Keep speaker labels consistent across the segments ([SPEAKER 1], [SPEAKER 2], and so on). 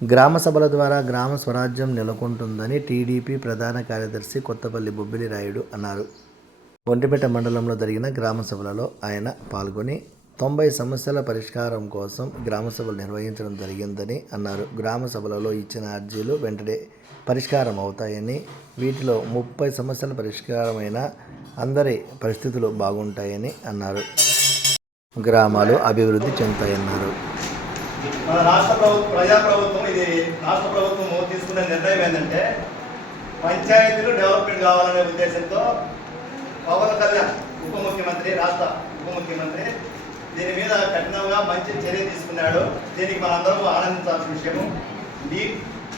[SPEAKER 1] గ్రామ సభల ద్వారా గ్రామ స్వరాజ్యం నెలకొంటుందని టీడీపీ ప్రధాన కార్యదర్శి కొత్తపల్లి బొబ్బిలి రాయుడు అన్నారు. ఒంటిపేట మండలంలో జరిగిన గ్రామ సభలలో ఆయన పాల్గొని తొంభై సమస్యల పరిష్కారం కోసం గ్రామ సభలు నిర్వహించడం జరిగిందని అన్నారు. గ్రామ సభలలో ఇచ్చిన అర్జీలు వెంటనే పరిష్కారం అవుతాయని వీటిలో ముప్పై సమస్యల పరిష్కారమైన అందరి పరిస్థితులు బాగుంటాయని అన్నారు. గ్రామాలు అభివృద్ధి చెందుతాయన్నారు.
[SPEAKER 2] మన రాష్ట్ర ప్రభుత్వం ప్రజా ప్రభుత్వం ఇది రాష్ట్ర ప్రభుత్వం తీసుకున్న నిర్ణయం ఏంటంటే పంచాయతీలు డెవలప్మెంట్ కావాలనే ఉద్దేశంతో పవన్ కళ్యాణ్ ఉప ముఖ్యమంత్రి రాష్ట్ర ఉప ముఖ్యమంత్రి దీని మీద కఠినంగా మంచి చర్య తీసుకున్నాడు. దీనికి మనందరం ఆనందించాల్సిన విషయము ఈ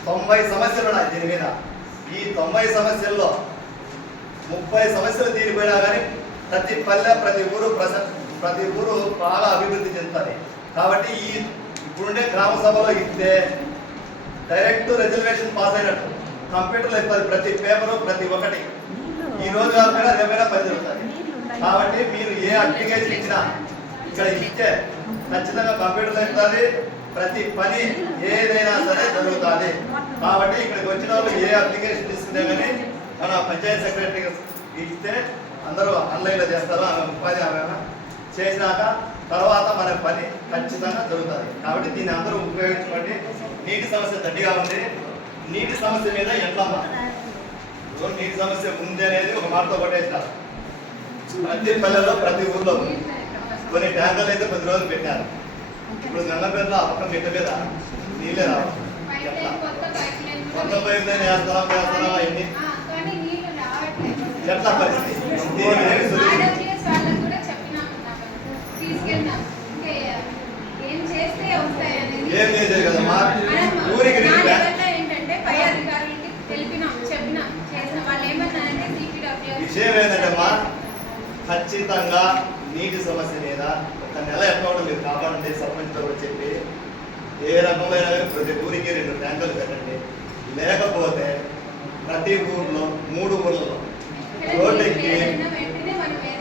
[SPEAKER 2] తొంభై సమస్యలు ఉన్నాయి దీని మీద. ఈ తొంభై సమస్యల్లో ముప్పై సమస్యలు తీరిపోయినా కానీ ప్రతి పల్లె ప్రతి ఊరు ప్రస ప్రతి ఊరు బాగా అభివృద్ధి చెందుతుంది. కాబట్టి ఈ ఇప్పుడుండే గ్రామ సభలో ఇస్తే డైరెక్ట్ రిజర్వేషన్ పాస్ అయినట్టు. కంప్యూటర్లో ఇస్తుంది ప్రతి పేపరు ప్రతి ఒక్కటి. ఈ రోజు కాకుండా రేపైనా పని జరుగుతుంది. కాబట్టి మీరు ఏ అప్లికేషన్ ఇచ్చినా ఇక్కడ ఇస్తే ఖచ్చితంగా కంప్యూటర్లో ఇస్తుంది ప్రతి పని ఏదైనా సరే జరుగుతుంది. కాబట్టి ఇక్కడికి వచ్చిన వాళ్ళు ఏ అప్లికేషన్ తీసుకుంటే కానీ మన పంచాయత్ సెక్రటరీ ఇస్తే అందరూ ఆన్లైన్లో చేస్తారు? ఆమె ఉపాధి ఆమె చేసినాక తర్వాత మన పని ఖచ్చితంగా జరుగుతుంది. కాబట్టి దీన్ని అందరూ ఉపయోగించుకోండి. నీటి సమస్య దండిగా ఉంది. నీటి సమస్య మీద ఇదిగో నీటి సమస్య ఉంది అనేది ఒక మాటతో కొట్టేసినారు. ప్రతి పల్లెలో ప్రతి ఊర్లో. కొన్ని ట్యాంకర్లు అయితే కొద్ది రోజులు పెట్టారు. ఇప్పుడు ఆ పక్కన మిట్ట మీద నీళ్ళే రావు. ఎట్లా? కొత్త పైపు లైన్ వేస్తున్నాం వేస్తున్నాం అవన్నీ ఎట్లా పరిస్థితి? ఖచ్చితంగా నీటి సమస్య మీద ఒక నెల ఎట్లా మీరు కాపాడండి సర్పంచ్తో చెప్పి ఏ రకమైన ప్రతి ఊరికి రెండు ట్యాంకులు పెట్టండి లేకపోతే ప్రతి ఊర్లో మూడు ఊర్లలో రోడ్డు ఎక్కి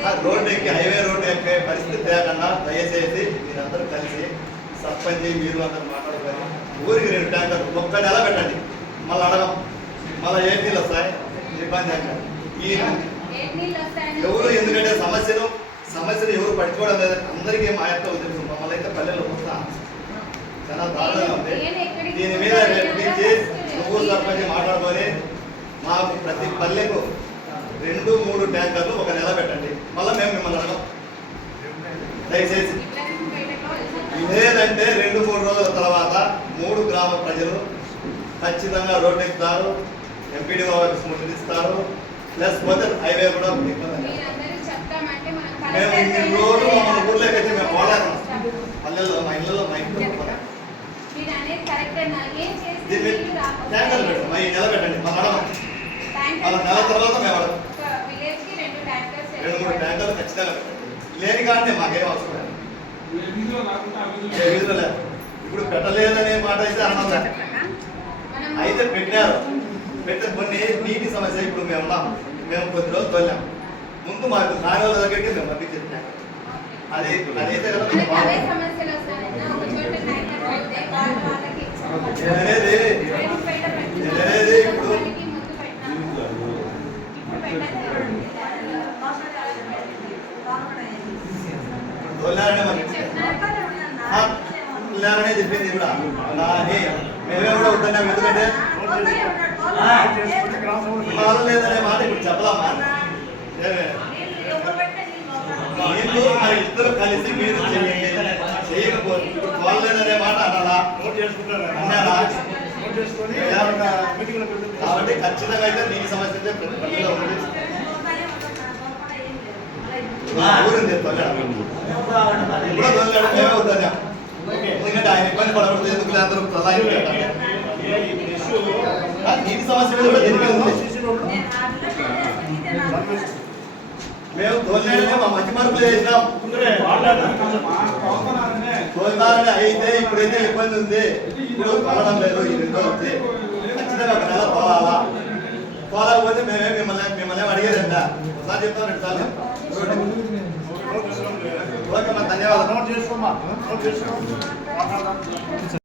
[SPEAKER 2] ఆ రోడ్డు ఎక్కి హైవే రోడ్డు ఎక్కే పరిస్థితి లేకుండా దయచేసి మీరందరూ కలిసి సర్పంచ్ మీరు అందరూ మాట్లాడుకొని ఊరికి రెండు ట్యాంకర్లు ఒక్క నెల పెట్టండి. మళ్ళీ అడగం. మళ్ళీ ఏ నీళ్ళు వస్తాయి ఇబ్బంది అంటే ఈ ఎవరు ఎందుకంటే సమస్యలు సమస్యలు ఎవరు పట్టుకోవడం లేదు. అందరికీ మా యొక్క ఉద్దేశం మమ్మల్ని అయితే పల్లెల్లో వస్తా చాలా దారుణంగా ఉంది. దీని మీద రేపు నువ్వు సర్పంచ్ మాట్లాడుకొని మాకు ప్రతి పల్లెకు రెండు మూడు ట్యాంకర్లు ఒక నెల పెట్టండి. మళ్ళీ మేము మిమ్మల్ని అడగం. దయచేసి. లేదంటే రెండు మూడు రోజుల తర్వాత మూడు గ్రామ ప్రజలు ఖచ్చితంగా రోడ్డు ఎక్కుతారు. ఎంపీడీ ఆఫీస్ ఇస్తారు ప్లస్ పోతే హైవే కూడా ఇబ్బంది మేము ఇన్ని రోజులు మన ఊర్లోకి అయితే మేము పోలేము. పల్లెల్లో మా ఇళ్ళలో మా ఇంట్లో పోలేము. దీని మీద ట్యాంకర్లు పెట్టండి మా నెల పెట్టండి మా మన నెల తర్వాత మేము రెండు మూడు ట్యాంకర్లు ఖచ్చితంగా పెట్టండి. లేని కానీ మాకేం అవసరం లేదు. ఇప్పుడు పెట్టలేదనే మాట అయితే అన్నం లేదు. అయితే పెట్టారు పెట్టే కొన్ని నీటి సమస్య ఇప్పుడు మేము ఉన్నాం. మేము కొద్ది రోజులు తోలాం ముందు మాకు నాలుగు రోజుల దగ్గరికి మేము పంపించాం అది అదైతే నేననేది ఇప్పుడు తోలారనే మనకి తోలారనే చెప్పింది కూడా. మేమే కూడా వద్దన్నాం ఎందుకంటే లేదనే మాట ఇప్పుడు చెప్పలమ్మా. ఏమే? వీళ్ళు ఇద్దరు కలిసి మీరు చేయండి. చేయకపోతే ఇప్పుడు మాట అన్నారా? అన్నారా? కాబట్టి ఖచ్చితంగా అయితే నీ సమస్య ఎందుకంటే ఆయన ఇబ్బంది పడకూడదు ఎందుకు అందరూ ప్రధాని నీటి సమస్య మీద కూడా ఉంది. మేము తోలినాడనే మా మంచి మార్పులు చేసినాం. తోలినారని అయితే ఇప్పుడైతే ఇబ్బంది ఉంది. ఇప్పుడు లేదు ఈ రెండు వచ్చి ఖచ్చితంగా ఒక నెల తోలాలా. తోలకపోతే మేమే మిమ్మల్ని మిమ్మల్ని ఏం అడిగేదంట. ఒకసారి చెప్తాం రెండు సార్లు. ఓకే మా ధన్యవాదాలు.